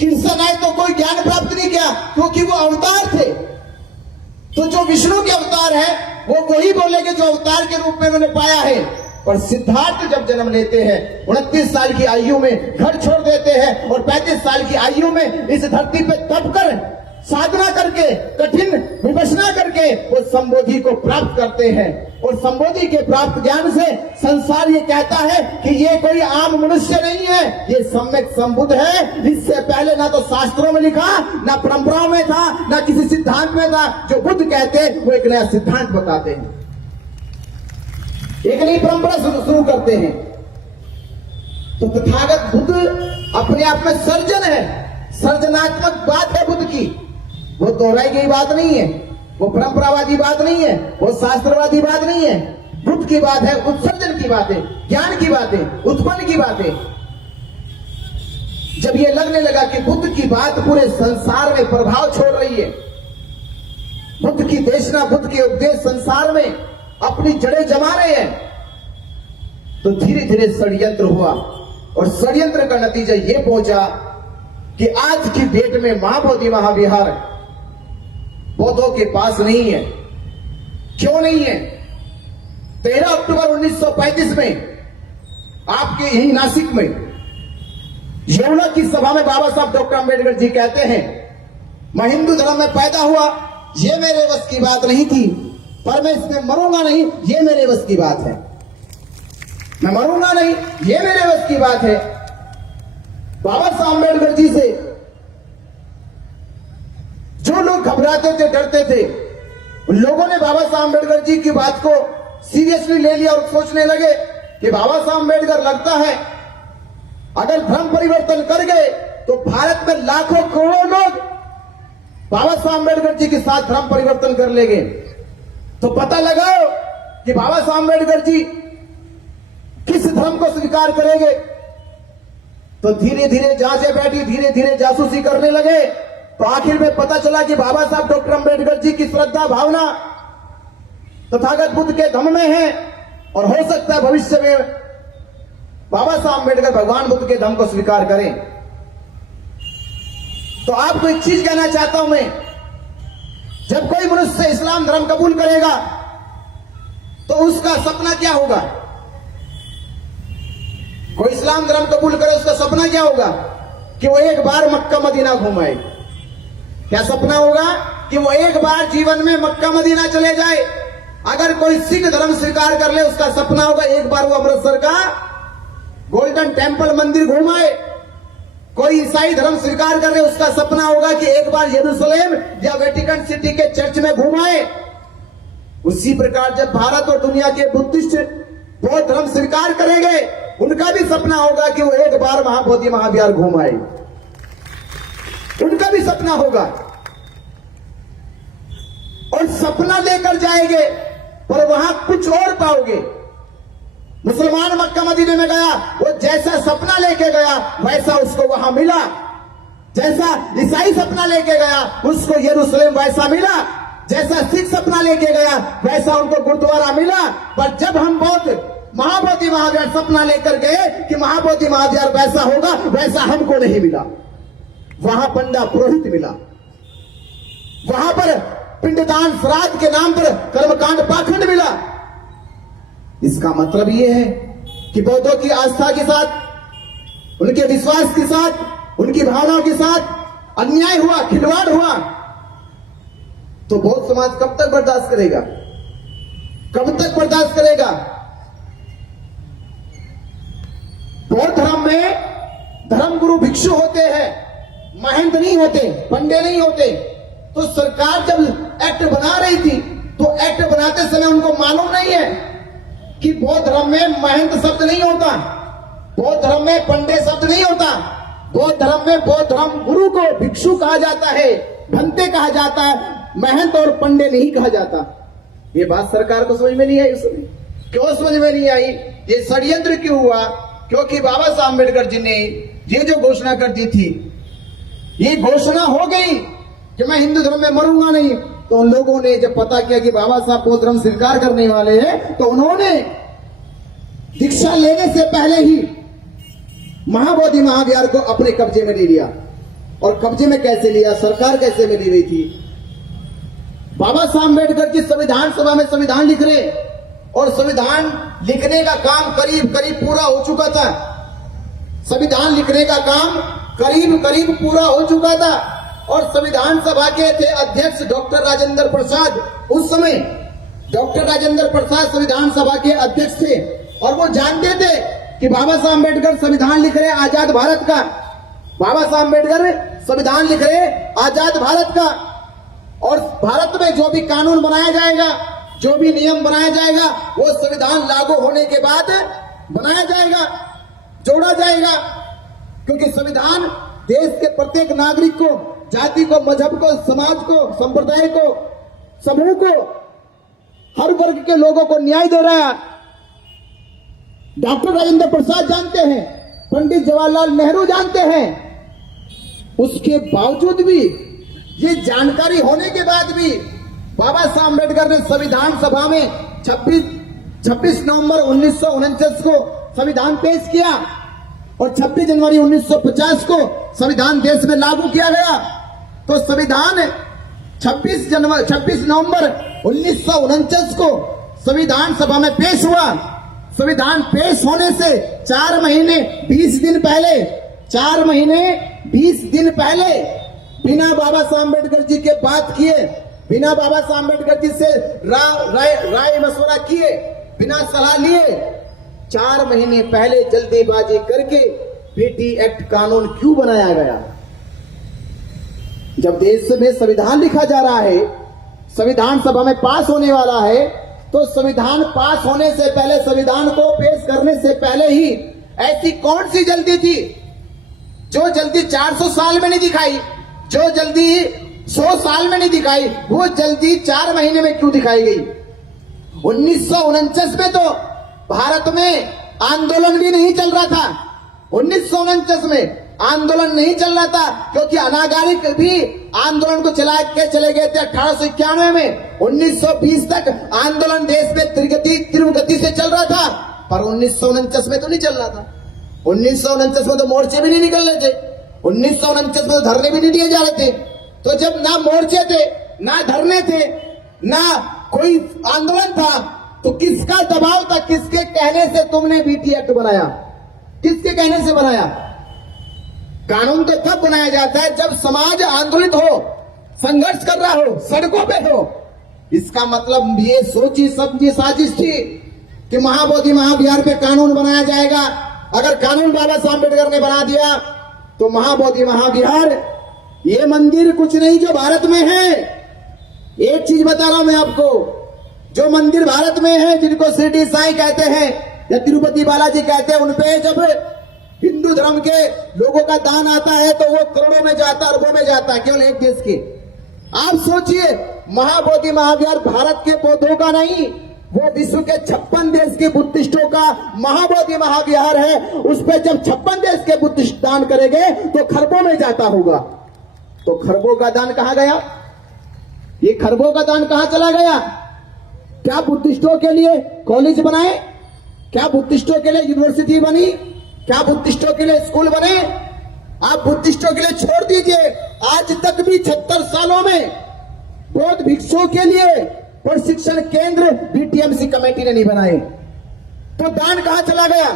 कृष्ण आए तो कोई ज्ञान प्राप्त नहीं किया, क्योंकि वो अवतार थे। तो जो विष्णु के अवतार है वो वही बोलेंगे जो अवतार के रूप में उन्होंने पाया है। पर सिद्धार्थ जब जन्म लेते हैं 29 साल की आयु में घर छोड़ देते हैं और 35 साल की आयु में इस धरती पे तप कर साधना करके कठिन विपश्यना करके वो संबोधि को प्राप्त करते हैं। और संबोधि के प्राप्त ज्ञान से संसार ये कहता है कि ये कोई आम मनुष्य नहीं है, ये सम्यक संबुद्ध है। इससे पहले ना तो शास्त्रों में लिखा, ना परंपराओं में था, ना किसी सिद्धांत में था। जो बुद्ध कहते वो एक नया सिद्धांत बताते हैं, एक नई परंपरा शुरू करते हैं। तो तथागत बुद्ध अपने आप में सर्जन है, सर्जनात्मक बात है बुद्ध की। वो दोहराई गई बात नहीं है, वो परंपरावादी बात नहीं है, वो शास्त्रवादी बात नहीं है। बुद्ध की बात है, उत्सर्जन की बात है, ज्ञान की बात है, उत्पन्न की बात है। जब ये लगने लगा कि बुद्ध की बात पूरे संसार में प्रभाव छोड़ रही है, बुद्ध की देशना, बुद्ध के उपदेश संसार में अपनी जड़ें जमा रहे हैं, तो धीरे धीरे षड्यंत्र हुआ। और षड्यंत्र का नतीजा यह पहुंचा कि आज की डेट में महाबोधि महाविहार बौद्धों के पास नहीं है। क्यों नहीं है? 13 अक्टूबर 1935 में आपके यही नासिक में यमुना की सभा में बाबा साहब डॉक्टर अंबेडकर जी कहते हैं, मैं हिंदू धर्म में पैदा हुआ, ये मेरे बस की बात नहीं थी, पर मैं इसमें मरूंगा नहीं, ये मेरे बस की बात है। मैं मरूंगा नहीं, ये मेरे बस की बात है। बाबा साहब अंबेडकर जी से जो लोग घबराते थे, डरते थे, उन लोगों ने बाबा साहब अंबेडकर जी की बात को सीरियसली ले लिया और सोचने लगे कि बाबा साहब अंबेडकर लगता है अगर धर्म परिवर्तन कर गए तो भारत में लाखों करोड़ों लोग बाबा साहब अंबेडकर जी के साथ धर्म परिवर्तन कर लेंगे। तो पता लगाओ कि बाबा साहब अंबेडकर जी किस धर्म को स्वीकार करेंगे। तो धीरे धीरे जांचें बैठी, धीरे धीरे जासूसी करने लगे। तो आखिर में पता चला कि बाबा साहब डॉक्टर अंबेडकर जी की श्रद्धा भावना तथागत बुद्ध के धम्म में है, और हो सकता है भविष्य में बाबा साहब अंबेडकर भगवान बुद्ध के धम्म को स्वीकार करें। तो आपको एक चीज कहना चाहता हूं मैं, जब कोई मनुष्य इस्लाम धर्म कबूल करेगा तो उसका सपना क्या होगा? कोई इस्लाम धर्म कबूल करे, उसका सपना क्या होगा? कि वो एक बार मक्का मदीना घूमाए। क्या सपना होगा? कि वो एक बार जीवन में मक्का मदीना चले जाए। अगर कोई सिख धर्म स्वीकार कर ले, उसका सपना होगा एक बार वो अमृतसर का गोल्डन टेम्पल मंदिर घुमाए। कोई ईसाई धर्म स्वीकार कर ले, उसका सपना होगा कि एक बार यरूशलेम या वेटिकन सिटी के चर्च में घुमाए। उसी प्रकार जब भारत और दुनिया के बुद्धिस्ट बौद्ध धर्म स्वीकार करेंगे, उनका भी सपना होगा कि वो एक बार महाबोधि महाविहार घुमाए। उनका भी सपना होगा, और सपना लेकर जाएंगे पर वहां कुछ और पाओगे। मुसलमान मक्का मदीने में गया, वो जैसा सपना लेके गया वैसा उसको वहां मिला। जैसा ईसाई सपना लेके गया उसको यरूशलेम वैसा मिला। जैसा सिख सपना लेके गया वैसा उनको गुरुद्वारा मिला। पर जब हम बौद्ध महाबोधि महाविहार सपना लेकर गए कि महाबोधि महाविहार वैसा होगा, वैसा हमको नहीं मिला। वहां पंडा पुरोहित मिला, वहां पर पिंडदान श्राद्ध के नाम पर कर्मकांड पाखंड मिला। इसका मतलब यह है कि बौद्धों की आस्था के साथ, उनके विश्वास के साथ, उनकी भावनाओं के साथ अन्याय हुआ, खिलवाड़ हुआ। तो बौद्ध समाज कब तक बर्दाश्त करेगा? कब तक बर्दाश्त करेगा? बौद्ध धर्म में धर्म गुरु भिक्षु होते हैं, महंत नहीं होते, पंडे नहीं होते। तो सरकार जब एक्ट बना रही थी तो एक्ट बनाते समय उनको मालूम नहीं है कि बौद्ध धर्म में महंत शब्द नहीं होता, बौद्ध धर्म में पंडे शब्द नहीं होता। बौद्ध धर्म में बौद्ध धर्म गुरु को भिक्षु कहा जाता है, भंते कहा जाता है, महंत और पंडे नहीं कहा जाता। ये बात सरकार को समझ में नहीं आई। उसमें क्यों समझ में नहीं आई? ये षड्यंत्र क्यों हुआ? क्योंकि बाबा साहब अम्बेडकर जी ने ये जो घोषणा कर दी थी, ये घोषणा हो गई कि मैं हिंदू धर्म में मरूंगा नहीं। तो उन लोगों ने जब पता किया कि बाबा साहब बौद्ध धर्म स्वीकार करने वाले हैं, तो उन्होंने दीक्षा लेने से पहले ही महाबोधि महाविहार को अपने कब्जे में ले लिया। और कब्जे में कैसे लिया, सरकार कैसे मिली हुई थी। बाबा साहब अम्बेडकर जी संविधान सभा में संविधान लिख रहे और संविधान लिखने का काम करीब करीब पूरा हो चुका था। संविधान लिखने का काम करीब करीब पूरा हो चुका था और संविधान सभा के थे अध्यक्ष डॉक्टर राजेंद्र प्रसाद। उस समय डॉक्टर राजेंद्र प्रसाद संविधान सभा के अध्यक्ष थे और वो जानते थे कि बाबा साहब अम्बेडकर संविधान लिख रहे आजाद भारत का। बाबा साहब अम्बेडकर संविधान लिख रहे आजाद भारत का और भारत में जो भी कानून बनाया जाएगा, जो भी नियम बनाया जाएगा, वो संविधान लागू होने के बाद बनाया जाएगा, जोड़ा जाएगा। क्योंकि संविधान देश के प्रत्येक नागरिक को, जाति को, मजहब को, समाज को, संप्रदाय को, समूह को, हर वर्ग के लोगों को न्याय दे रहा है। डॉक्टर राजेंद्र प्रसाद जानते हैं, पंडित जवाहरलाल नेहरू जानते हैं। उसके बावजूद भी, ये जानकारी होने के बाद भी बाबा साहब अम्बेडकर ने संविधान सभा में 26 नवंबर 1949 को संविधान पेश किया और 26 जनवरी 1950 को संविधान देश में लागू किया गया। तो संविधान 26 नवंबर 1949 को संविधान सभा में पेश हुआ। संविधान पेश होने से 4 महीने 20 दिन पहले बिना बाबा साहब अम्बेडकर जी के बात किए, बिना बाबा साहब अम्बेडकर जी से राय मशवरा किए, बिना सलाह लिए 4 महीने पहले जल्दीबाजी करके बीटी एक्ट कानून क्यों बनाया गया? जब देश में संविधान लिखा जा रहा है, संविधान सभा में पास होने वाला है, तो संविधान पास होने से पहले, संविधान को पेश करने से पहले ही ऐसी कौन सी जल्दी थी? जो जल्दी 400 साल में नहीं दिखाई, जो जल्दी 100 साल में नहीं दिखाई, वो जल्दी 4 महीने में क्यों दिखाई गई? 1949 में तो भारत में आंदोलन भी नहीं चल रहा था। 1949 में आंदोलन नहीं चल रहा था क्योंकि अनागारिक भी आंदोलन को चला के चले गए थे 1891 में। 1920 तक आंदोलन देश में तीव्र गति से चल रहा था, पर 1949 में तो नहीं चल रहा था। 1949 में तो मोर्चे भी नहीं निकल रहे थे, 1949 में तो धरने भी नहीं दिए जा रहे थे। तो जब ना मोर्चे थे, ना धरने थे, ना कोई आंदोलन था, तो किसका दबाव था? किसके कहने से तुमने बीटी एक्ट बनाया? किसके कहने से बनाया? कानून तो तब बनाया जाता है जब समाज आंदोलित हो, संघर्ष कर रहा हो, सड़कों पे हो। इसका मतलब ये सोची समझी साजिश थी कि महाबोधि महाविहार पे कानून बनाया जाएगा। अगर कानून बाबा साहब अम्बेडकर ने बना दिया तो महाबोधि महाविहार, ये मंदिर कुछ नहीं जो भारत में है। एक चीज बता रहा हूं मैं आपको, जो मंदिर भारत में है, जिनको शिरडी साईं कहते हैं या तिरुपति बालाजी कहते हैं, उनपे जब हिंदू धर्म के लोगों का दान आता है तो वो करोड़ों में जाता है, अरबों में जाता है, केवल एक देश के। आप सोचिए, महाबोधि महाविहार भारत के बौद्धों का नहीं, वो विश्व के 56 देश के बुद्धिस्टों का महाबोधि महाविहार है। उस पर जब 56 देश के बुद्धिस्ट दान करेंगे तो खरबों में जाता होगा। तो खरबों का दान कहां गया? ये खरबों का दान कहां चला गया? क्या बुद्धिस्टों के लिए कॉलेज बनाए? क्या बुद्धिस्टों के लिए यूनिवर्सिटी बनी? क्या बुद्धिस्टों के लिए स्कूल बने? आप बुद्धिस्टों के लिए छोड़ दीजिए, आज तक भी 76 सालों में बौद्ध भिक्षुओं के लिए प्रशिक्षण केंद्र बीटीएमसी कमेटी ने नहीं बनाए। तो दान कहां चला गया?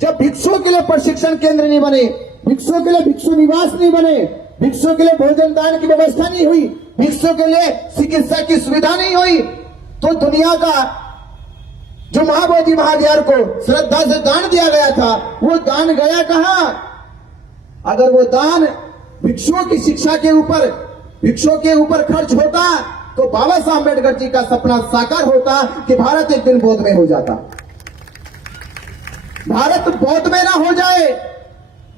जब भिक्षुओं के लिए प्रशिक्षण केंद्र नहीं बने, भिक्षुओं के लिए भिक्षु निवास नहीं बने, भिक्षुओं के लिए भोजन दान की व्यवस्था नहीं हुई, भिक्षुओं के लिए चिकित्सा की सुविधा नहीं हुई, तो दुनिया का जो महाबोधि महाविहार को श्रद्धा से दान दिया गया था, वो दान गया कहां? अगर वो दान भिक्षुओं की शिक्षा के ऊपर, भिक्षुओं के ऊपर खर्च होता तो बाबा साहब अम्बेडकर जी का सपना साकार होता कि भारत एक दिन बौद्ध में हो जाता। भारत बौद्ध में ना हो जाए,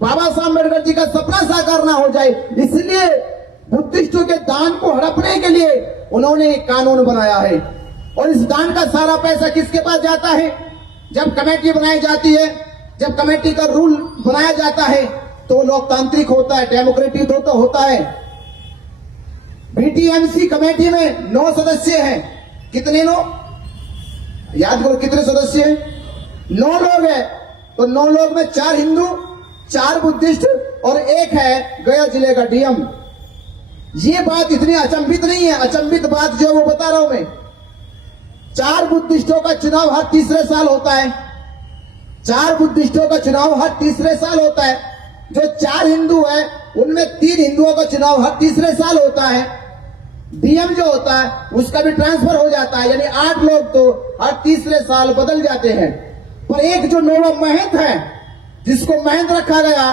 बाबा साहब अम्बेडकर जी का सपना साकार ना हो जाए, इसलिए बुद्धिस्टों के दान को हड़पने के लिए उन्होंने एक कानून बनाया है। और इस दान का सारा पैसा किसके पास जाता है? जब कमेटी बनाई जाती है, जब कमेटी का रूल बनाया जाता है तो लोकतांत्रिक होता है, डेमोक्रेटिक होता है। बीटीएमसी कमेटी में 9 सदस्य हैं। कितने? 9 याद करो, कितने सदस्य हैं? 9 लोग हैं। तो 9 लोग में 4 हिंदू, 4 बुद्धिस्ट और एक है गया जिले का डीएम। ये बात इतनी अचंभित नहीं है, अचंभित बात जो वो बता रहा हूं मैं। 4 बुद्धिस्टों का चुनाव हर तीसरे साल होता है। 4 बुद्धिस्टों का चुनाव हर तीसरे साल होता है। जो 4 हिंदू है उनमें 3 हिंदुओं का चुनाव हर तीसरे साल होता है। डीएम जो होता है उसका भी ट्रांसफर हो जाता है, यानी 8 लोग तो हर तीसरे साल बदल जाते हैं। पर एक जो नोवा महंत है, जिसको महंत रखा गया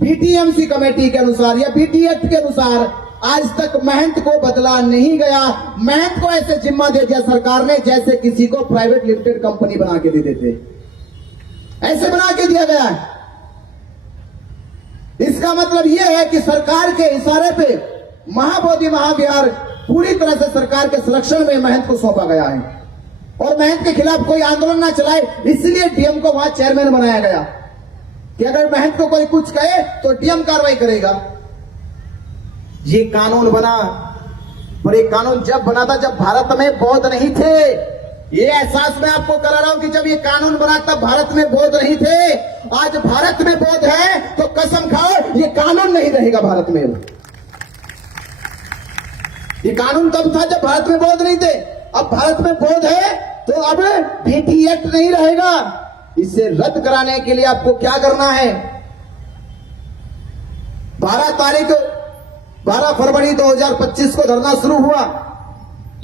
बीटीएमसी कमेटी के अनुसार या बीटी एक्ट के अनुसार, आज तक महंत को बदला नहीं गया। महंत को ऐसे जिम्मा दे दिया सरकार ने जैसे किसी को प्राइवेट लिमिटेड कंपनी बना के दे देते, ऐसे बना के दिया गया है। इसका मतलब यह है कि सरकार के इशारे पे महाबोधि महाविहार पूरी तरह से सरकार के संरक्षण में महंत को सौंपा गया है और महंत के खिलाफ कोई आंदोलन ना चलाए, इसलिए डीएम को वहां चेयरमैन बनाया गया कि अगर महंत को कोई कुछ कहे तो डीएम कार्रवाई करेगा। ये कानून बना, पर ये कानून जब बना था जब भारत में बौद्ध नहीं थे। ये एहसास मैं आपको करा रहा हूं कि जब ये कानून बना तब भारत में बौद्ध नहीं थे। आज भारत में बौद्ध है तो कसम खाओ ये कानून नहीं रहेगा भारत में। ये कानून तब था जब भारत में बौद्ध नहीं थे। अब भारत में बौद्ध है तो अब बीटी एक्ट नहीं रहेगा। इसे रद्द कराने के लिए आपको क्या करना है? 12 फरवरी 2025 को धरना शुरू हुआ।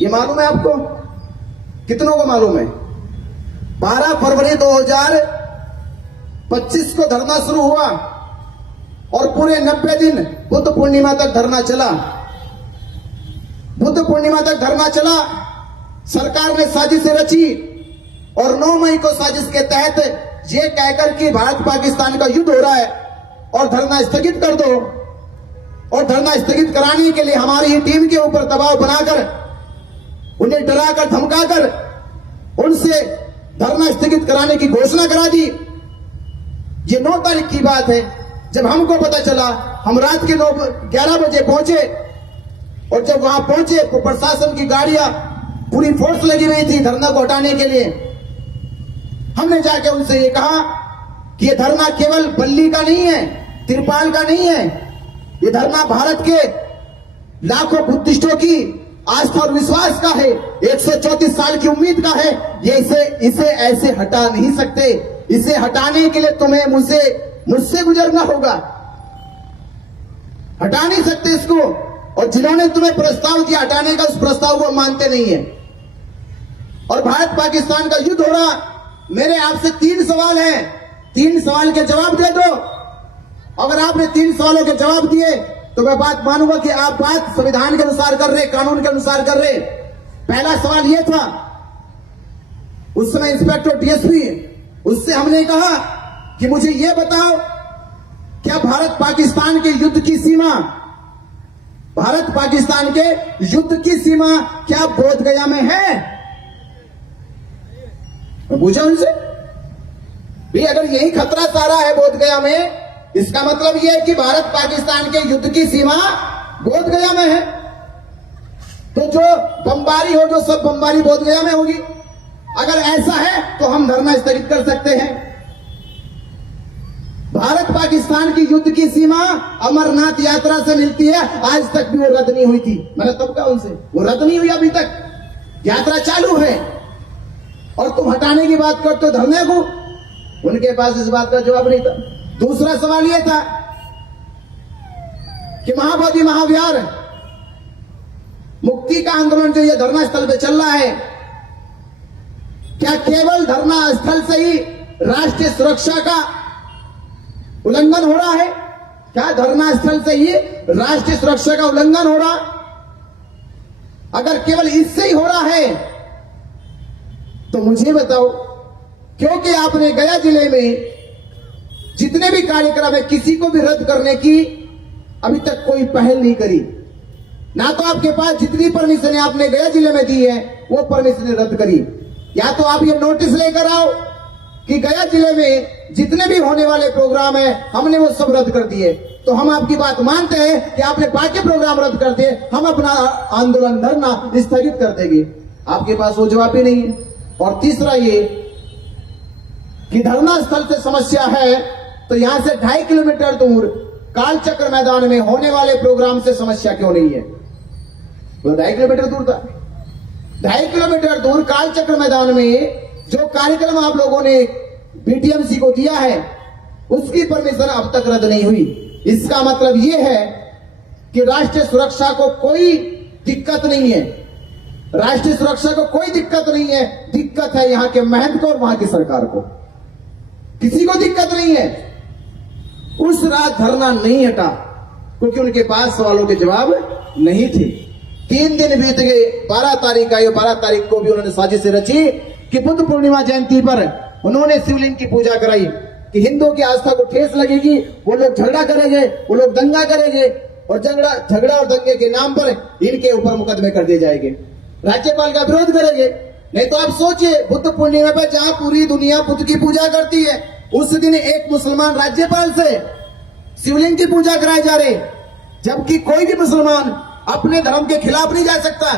ये मालूम है आपको? कितनों को मालूम है? 12 फरवरी 2025 को धरना शुरू हुआ और पूरे 90 दिन बुद्ध पूर्णिमा तक धरना चला। बुद्ध पूर्णिमा तक धरना चला। सरकार ने साजिशें रची और 9 मई को साजिश के तहत ये कहकर कि भारत पाकिस्तान का युद्ध हो रहा है और धरना स्थगित कर दो, और धरना स्थगित कराने के लिए हमारी ही टीम के ऊपर दबाव बनाकर, उन्हें डराकर धमकाकर उनसे धरना स्थगित कराने की घोषणा करा दी। ये 9 तारीख की बात है। जब हमको पता चला, हम रात के 11 बजे पहुंचे और जब वहां पहुंचे तो प्रशासन की गाड़ियां पूरी फोर्स लगी हुई थी धरना को हटाने के लिए। हमने जाके उनसे ये कहा कि ये धरना केवल बल्ली का नहीं है, तिरपाल का नहीं है, ये धरना भारत के लाखों बुद्धिस्टों की आस्था और विश्वास का है, 134 साल की उम्मीद का है। ये इसे ऐसे हटा नहीं सकते। इसे हटाने के लिए तुम्हें मुझसे गुजरना होगा। हटा नहीं सकते इसको। और जिन्होंने तुम्हें प्रस्ताव दिया हटाने का, उस प्रस्ताव को मानते नहीं है। और भारत पाकिस्तान का युद्ध हो रहा। मेरे आपसे 3 सवाल हैं, 3 सवाल के जवाब दे दो। अगर आपने 3 सवालों के जवाब दिए तो मैं बात मानूंगा कि आप बात संविधान के अनुसार कर रहे, कानून के अनुसार कर रहे। पहला सवाल यह था, उस समय इंस्पेक्टर डीएसपी, उससे हमने कहा कि मुझे यह बताओ, क्या भारत पाकिस्तान के युद्ध की सीमा, भारत पाकिस्तान के युद्ध की सीमा क्या बोध गया में है? मैं पूछा उनसे, भी अगर यही खतरा सारा है बोध गया में, इसका मतलब यह है कि भारत पाकिस्तान के युद्ध की सीमा बोध गया में है। तो जो बमबारी हो, जो सब बमबारी बोध गया में होगी। अगर ऐसा है तो हम धरना स्थगित कर सकते हैं। भारत पाकिस्तान की युद्ध की सीमा अमरनाथ यात्रा से मिलती है, आज तक भी वो रद्द नहीं हुई थी। मैंने तब कहा उनसे, वो रद्द नहीं हुई अभी तक, यात्रा चालू है और तुम हटाने की बात करते हो धरने को। उनके पास इस बात का जवाब नहीं था। दूसरा सवाल यह था कि महाबोधि महाविहार मुक्ति का आंदोलन जो ये धरना स्थल पे चल रहा है, क्या केवल धरना स्थल से ही राष्ट्रीय सुरक्षा का उल्लंघन हो रहा है? क्या धरना स्थल से ही राष्ट्रीय सुरक्षा का उल्लंघन हो रहा? अगर केवल इससे ही हो रहा है तो मुझे बताओ, क्योंकि आपने गया जिले में जितने भी कार्यक्रम है किसी को भी रद्द करने की अभी तक कोई पहल नहीं करी। ना तो आपके पास जितनी परमिशन आपने गया जिले में दी है वो परमिशन रद्द करी, या तो आप ये नोटिस लेकर आओ कि गया जिले में जितने भी होने वाले प्रोग्राम है हमने वो सब रद्द कर दिए। तो हम आपकी बात मानते हैं कि आपने बाकी प्रोग्राम रद्द कर दिए, हम अपना आंदोलन धरना स्थगित कर देंगे। आपके पास वो जवाब ही नहीं है। और तीसरा ये कि धरना स्थल से समस्या है तो यहां से 2.5 किलोमीटर दूर कालचक्र मैदान में होने वाले प्रोग्राम से समस्या क्यों नहीं है? वो 2.5 किलोमीटर दूर था। 2.5 किलोमीटर दूर कालचक्र मैदान में जो कार्यक्रम आप लोगों ने बीटीएमसी को दिया है, उसकी परमिशन अब तक रद्द नहीं हुई। इसका मतलब यह है कि राष्ट्रीय सुरक्षा को कोई दिक्कत नहीं है, राष्ट्रीय सुरक्षा को कोई दिक्कत नहीं है। दिक्कत है यहां के महंत को और वहां की सरकार को, किसी को दिक्कत नहीं है। उस रात धरना नहीं हटा क्योंकि उनके पास सवालों के जवाब नहीं थे। 3 दिन बीत गए, 12 तारीख आई। 12 तारीख को भी उन्होंने साजिश रची कि बुद्ध पूर्णिमा जयंती पर उन्होंने शिवलिंग की पूजा कराई कि हिंदुओं की आस्था को ठेस लगेगी, वो लोग झगड़ा करेंगे, वो लोग दंगा करेंगे और झगड़ा और दंगे के नाम पर इनके ऊपर मुकदमे कर दिए जाएंगे, राज्यपाल का विरोध करेंगे। नहीं तो आप सोचिए, बुद्ध पूर्णिमा पर जहां पूरी दुनिया बुद्ध की पूजा करती है, उस दिन एक मुसलमान राज्यपाल से शिवलिंग की पूजा कराई जा रही, जबकि कोई भी मुसलमान अपने धर्म के खिलाफ नहीं जा सकता,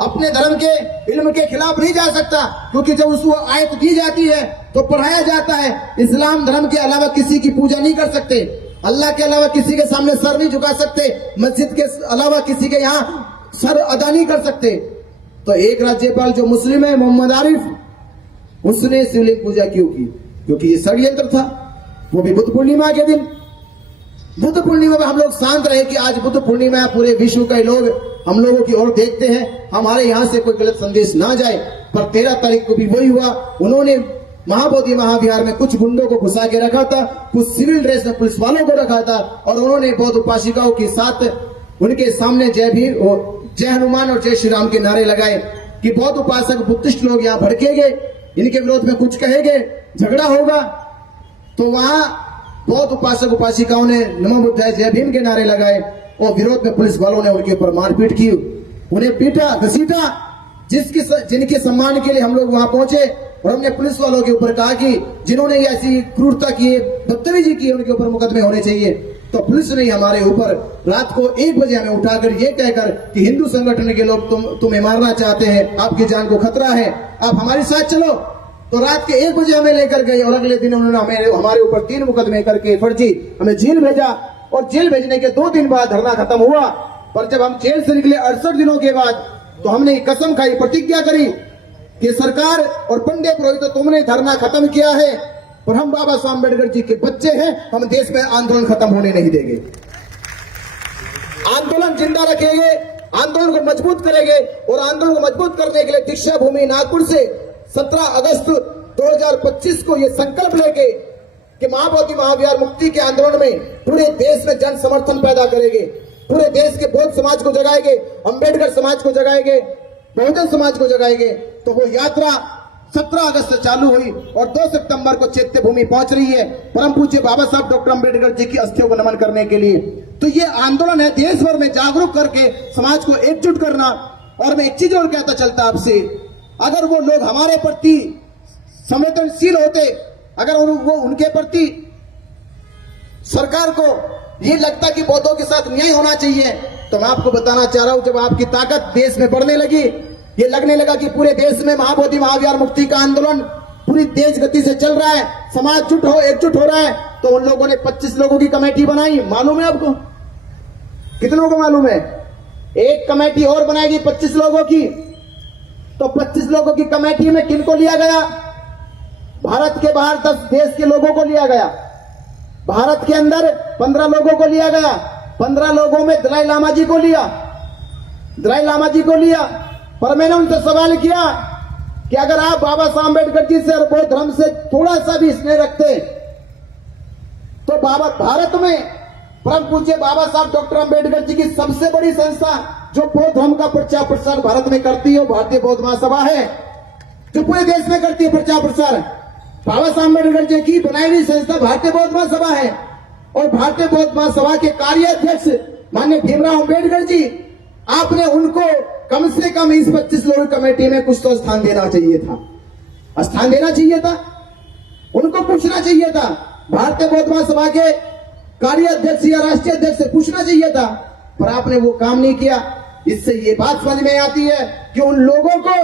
अपने धर्म के इल्म के खिलाफ नहीं जा सकता, क्योंकि जब उसको आयत दी जाती है तो पढ़ाया जाता है इस्लाम धर्म के अलावा किसी की पूजा नहीं कर सकते, अल्लाह के अलावा किसी के सामने सर नहीं झुका सकते, मस्जिद के अलावा किसी के यहाँ सर अदा नहीं कर सकते। तो एक राज्यपाल जो मुस्लिम है, मोहम्मद आरिफ, उसने शिवलिंग पूजा क्यों की? क्योंकि ये षड्यंत्र था, वो भी बुद्ध पूर्णिमा के दिन। बुद्ध पूर्णिमा में हम लोग शांत रहे कि आज बुद्ध पूर्णिमा है, पूरे विश्व के लोग हम लोगों की ओर देखते हैं, हमारे यहां से कोई गलत संदेश ना जाए। पर 13 तारीख को भी वही हुआ। उन्होंने महाबोधि महाविहार में कुछ गुंडों को घुसा के रखा था, कुछ सिविल ड्रेस में पुलिस वालों को रखा था, और उन्होंने बौद्ध उपासिकाओं के साथ उनके सामने जय भीम, जय हनुमान और जय श्री राम के नारे लगाए कि बौद्ध उपासक बुद्धिस्ट लोग यहाँ भड़केंगे, इनके विरोध में कुछ कहेंगे, झगड़ा होगा। तो वहां बौद्ध उपासक उपासिकाओं ने नमो बुद्धाय जय भीम के नारे लगाए और विरोध में पुलिस वालों ने उनके ऊपर मारपीट की, उन्हें पीटा घसीटा, जिनके सम्मान के लिए हम लोग वहां पहुंचे। और हमने पुलिस वालों के ऊपर कहा कि जिन्होंने ऐसी क्रूरता की, बदतमीजी की, उनके ऊपर मुकदमे होने चाहिए। तो पुलिस ने हमारे ऊपर रात को 1 बजे हमें उठाकर ये कहकर कि हिंदू संगठन के लोग तुम्हें मारना चाहते हैं, आपकी जान को खतरा है, आप हमारे साथ चलो। तो रात के 1 बजे हमें लेकर गए और अगले दिन उन्होंने हमारे ऊपर 3 मुकदमे करके फर्जी हमें जेल भेजा। और जेल भेजने के 2 दिन बाद धरना खत्म हुआ। पर जब हम जेल से निकले 68 दिनों के बाद, तो हमने कसम खाई, प्रतिज्ञा करी कि सरकार और पंडित पुरोहित, तो तुमने धरना खत्म किया है और हम बाबा साहब अम्बेडकर जी के बच्चे हैं, हम देश में आंदोलन खत्म होने नहीं देंगे, आंदोलन जिंदा रखेंगे, आंदोलन को मजबूत करेंगे। और आंदोलन को मजबूत करने के लिए दीक्षा भूमि नागपुर से 17 अगस्त 2025 को यह संकल्प लेके कि महाबोधि महाविहार मुक्ति के आंदोलन में पूरे देश में जन समर्थन पैदा करेंगे, पूरे देश के बौद्ध समाज को जगाएंगे, अंबेडकर समाज को जगाएंगे, बहुजन समाज को जगाएंगे। तो वो यात्रा 17 अगस्त से चालू हुई और 2 सितंबर को चैत्य भूमि पहुंच रही है परम पूज्य बाबा साहब डॉक्टर अंबेडकर जी की अस्थियों को नमन करने के लिए। तो ये आंदोलन है देश भर में जागरूक करके समाज को एकजुट करना। और मैं एक चीज और कहता चलता आपसे, अगर वो लोग हमारे प्रति संवेदनशील होते, अगर वो उनके प्रति सरकार को ये लगता कि बौद्धों के साथ न्याय होना चाहिए, तो मैं आपको बताना चाह रहा हूं, जब आपकी ताकत देश में बढ़ने लगी, ये लगने लगा कि पूरे देश में महाबोधि महाविहार मुक्ति का आंदोलन पूरी तेज गति से चल रहा है, समाज एकजुट हो रहा है, तो उन लोगों ने 25 लोगों की कमेटी बनाई। मालूम है आपको कितने लोगों को मालूम है? एक कमेटी और बनाएगी 25 लोगों की। तो 25 लोगों की कमेटी में किनको लिया गया? भारत के बाहर 10 देश के लोगों को लिया गया, भारत के अंदर 15 लोगों को लिया गया। 15 लोगों में दलाई लामा जी को लिया, दलाई लामा जी को लिया। पर मैंने उनसे सवाल किया कि अगर आप बाबा साहब अम्बेडकर जी से और बौद्ध धर्म से थोड़ा सा भी स्नेह रखते, तो भारत में परम पूज्य बाबा साहब डॉक्टर अंबेडकर जी की सबसे बड़ी संस्था जो बौद्ध धर्म का प्रचार प्रसार भारत में करती है, भारतीय बौद्ध महासभा है, जो पूरे देश में करती है प्रचार प्रसार। बाबा साहब अम्बेडकर जी की बनाई हुई संस्था भारतीय बौद्ध महासभा है। और भारतीय बौद्ध महासभा के कार्याध्यक्ष माननीय भीमराव अंबेडकर जी, आपने उनको कम से कम इस 25 लोगों कमेटी में कुछ तो स्थान देना चाहिए था, स्थान देना चाहिए था, उनको पूछना चाहिए था। भारतीय बौद्ध महासभा के कार्याध्यक्ष या राष्ट्रीय अध्यक्ष से पूछना चाहिए था, पर आपने वो काम नहीं किया। इससे ये बात समझ में आती है कि उन लोगों को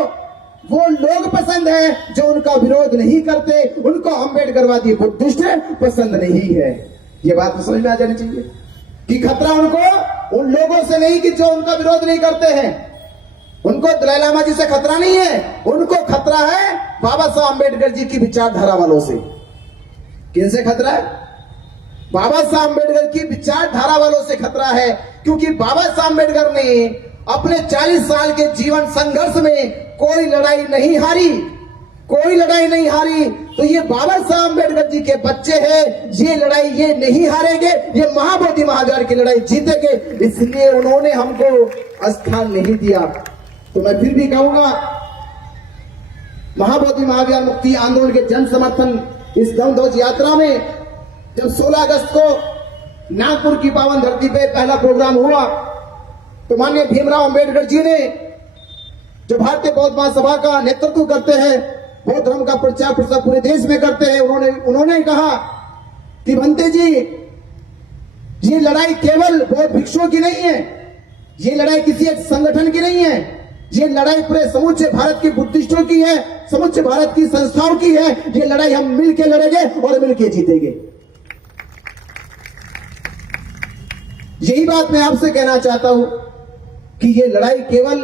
वो लोग पसंद है जो उनका विरोध नहीं करते, उनको अम्बेडकरवादी बुद्धिस्ट पसंद नहीं है। ये बात तो समझ में आ जानी चाहिए कि खतरा उनको उन लोगों से नहीं कि जो उनका विरोध नहीं करते हैं। उनको दलाई लामा जी से खतरा नहीं है, उनको खतरा है बाबा साहब अम्बेडकर जी की विचारधारा वालों से। किनसे खतरा है? बाबा साहब अम्बेडकर की विचारधारा वालों से खतरा है, क्योंकि बाबा साहब अम्बेडकर ने अपने 40 साल के जीवन संघर्ष में कोई लड़ाई नहीं हारी, कोई लड़ाई नहीं हारी। तो ये बाबा साहब अम्बेडकर जी के बच्चे हैं, ये लड़ाई ये नहीं हारेंगे, ये महाबोधि महाविहार की लड़ाई जीतेंगे। इसलिए उन्होंने हमको स्थान नहीं दिया। तो मैं फिर भी कहूंगा, महाबोधि महाविहार मुक्ति आंदोलन के जन समर्थन इस दम ध्वज यात्रा में जब 16 अगस्त को नागपुर की पावन धरती पे पहला प्रोग्राम हुआ, तो माननीय भीमराव अंबेडकर जी ने, जो भारतीय बौद्ध महासभा का नेतृत्व करते हैं, बौद्ध धर्म का प्रचार प्रसार पूरे देश में करते हैं, उन्होंने कहा कि भंते जी, ये लड़ाई केवल बौद्ध भिक्षुओं की नहीं है, ये लड़ाई किसी एक संगठन की नहीं है, ये लड़ाई पूरे समूचे भारत के बुद्धिस्टों की है, समूचे भारत की संस्थाओं की है। ये लड़ाई हम मिलकर लड़ेंगे और मिलकर जीतेंगे। यही बात मैं आपसे कहना चाहता हूं कि ये लड़ाई केवल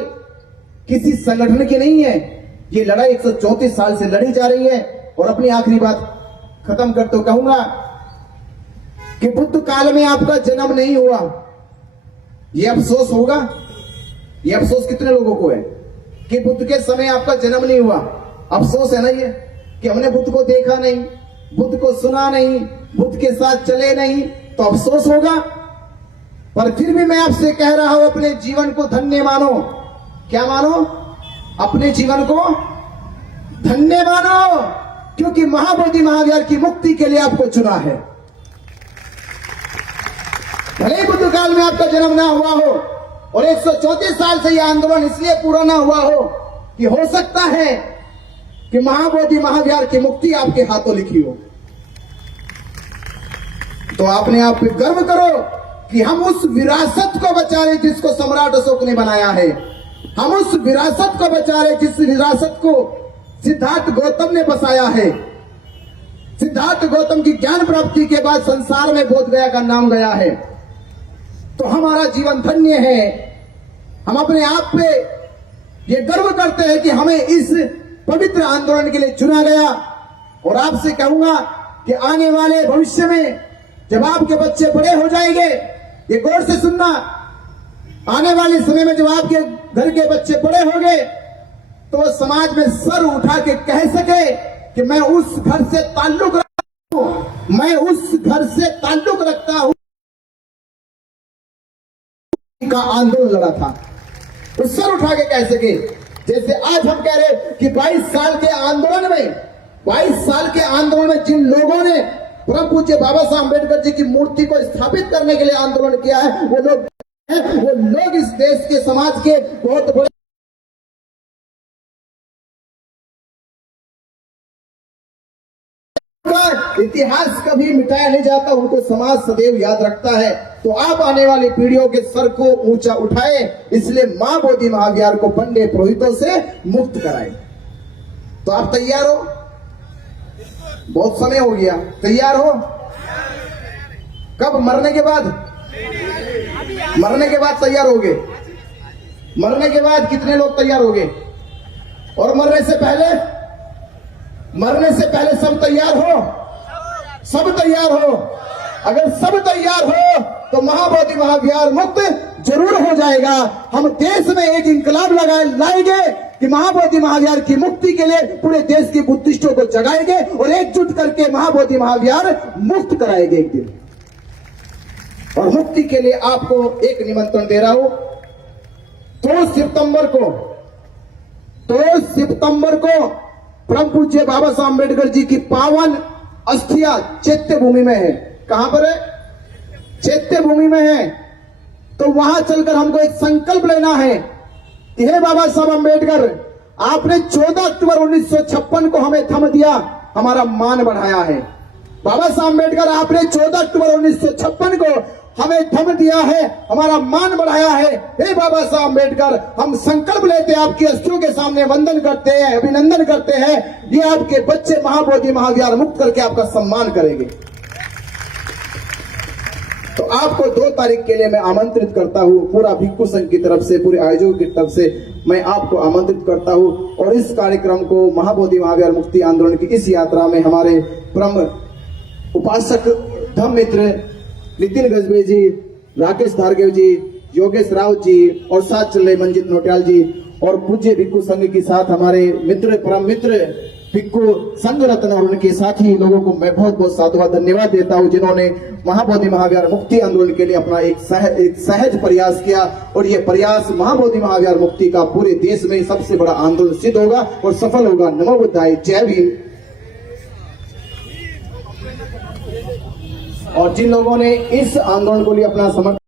किसी संगठन की नहीं है, ये लड़ाई 134 साल से लड़ी जा रही है। और अपनी आखिरी बात खत्म कर तो कहूंगा कि बुद्ध काल में आपका जन्म नहीं हुआ, ये अफसोस होगा। ये अफसोस कितने लोगों को है कि बुद्ध के समय आपका जन्म नहीं हुआ? अफसोस है ना ये कि हमने बुद्ध को देखा नहीं, बुद्ध को सुना नहीं, बुद्ध के साथ चले नहीं, तो अफसोस होगा। पर फिर भी मैं आपसे कह रहा हूं, अपने जीवन को धन्य मानो। क्या मानो? अपने जीवन को धन्य मानो, क्योंकि महाबोधि महाविहार की मुक्ति के लिए आपको चुना है। भले ही बुद्ध काल में आपका जन्म ना हुआ हो और 134 साल से यह आंदोलन इसलिए पूरा ना हुआ हो कि हो सकता है कि महाबोधि महाविहार की मुक्ति आपके हाथों लिखी हो। तो आपने आप पे गर्व करो कि हम उस विरासत को बचा रहे जिसको सम्राट अशोक ने बनाया है। हम उस विरासत को बचा रहे जिस विरासत को सिद्धार्थ गौतम ने बसाया है। सिद्धार्थ गौतम की ज्ञान प्राप्ति के बाद संसार में बोध गया का नाम गया है। तो हमारा जीवन धन्य है। हम अपने आप पे ये गर्व करते हैं कि हमें इस पवित्र आंदोलन के लिए चुना गया। और आपसे कहूंगा कि आने वाले भविष्य में जब आपके बच्चे बड़े हो जाएंगे, ये गौर से सुनना, आने वाले समय में जब आपके घर के बच्चे बड़े होंगे तो समाज में सर उठा के कह सके कि मैं उस घर से ताल्लुक रखता हूं, मैं उस घर से ताल्लुक रखता हूं का आंदोलन लड़ा था। तो सर उठा के कह सके, जैसे आज हम कह रहे कि 22 साल के आंदोलन में, 22 साल के आंदोलन में जिन लोगों ने परम पूज्य बाबा साहब अम्बेडकर जी की मूर्ति को स्थापित करने के लिए आंदोलन किया है, वो लोग इस देश के समाज के बहुत बड़े इतिहास कभी मिटाया नहीं जाता, उनको समाज सदैव याद रखता है। तो आप आने वाली पीढ़ियों के सर को ऊंचा उठाए, इसलिए मां बोधि महाविहार को पंडे पुरोहितों से मुक्त कराए। तो आप तैयार हो? बहुत समय हो गया, तैयार हो? कब? मरने के बाद? मरने के बाद तैयार होगे? मरने के बाद कितने लोग तैयार होगे? और मरने से पहले? मरने से पहले सब तैयार हो? सब तैयार हो? अगर सब तैयार हो तो महाबोधि महाविहार मुक्त जरूर हो जाएगा। हम देश में एक इंकलाब लाएंगे कि महाबोधि महाविहार की मुक्ति के लिए पूरे देश के बुद्धिस्टों को जगाएंगे और एकजुट करके महाबोधि महाविहार मुक्त कराएंगे एक दिन। और मुक्ति के लिए आपको एक निमंत्रण दे रहा हूं। 2 सितंबर को परम पूज्य बाबा साहब अम्बेडकर जी की पावन अस्थियां चैत्य भूमि में है। कहां पर है? चैत्य भूमि में है। तो वहां चलकर हमको एक संकल्प लेना है कि हे बाबा साहब अम्बेडकर, आपने 14 अक्टूबर 1956 को हमें थम दिया, हमारा मान बढ़ाया है। बाबा साहब अम्बेडकर, आपने 14 अक्टूबर 1956 को हमें थम दिया है, हमारा मान बढ़ाया है। हे बाबा साहब अम्बेडकर, हम संकल्प लेते हैं, आपकी अस्थियों के सामने वंदन करते हैं, अभिनंदन करते हैं। ये आपके बच्चे महाबोधि महाविहार मुक्त करके आपका सम्मान करेंगे। तो आपको 2 तारीख के लिए मैं आमंत्रित करता हूँ, पूरा भिक्खु संघ की तरफ से, पूरे आयोजकों की तरफ से मैं आपको आमंत्रित करता हूँ। और इस कार्यक्रम को महाबोधि महाविहार मुक्ति आंदोलन की इस यात्रा में हमारे परम उपासक धम्म मित्र नितिन गजबे जी, राकेश धारगेव जी, योगेश राउत जी और साथ चल रहे मंजित नोटियाल जी और पूज्य भिक्खु संघ के साथ हमारे मित्र, परम मित्र भिक्खु संघ रत्न और उनके साथी लोगों को मैं बहुत बहुत साधुवाद धन्यवाद देता हूं, जिन्होंने महाबोधि महाविहार मुक्ति आंदोलन के लिए अपना एक सहज प्रयास किया। और ये प्रयास महाबोधि महाविहार मुक्ति का पूरे देश में सबसे बड़ा आंदोलन सिद्ध होगा और सफल होगा। नमो बुद्धाय, जय भीम। और जिन लोगों ने इस आंदोलन को लिए अपना समर्थन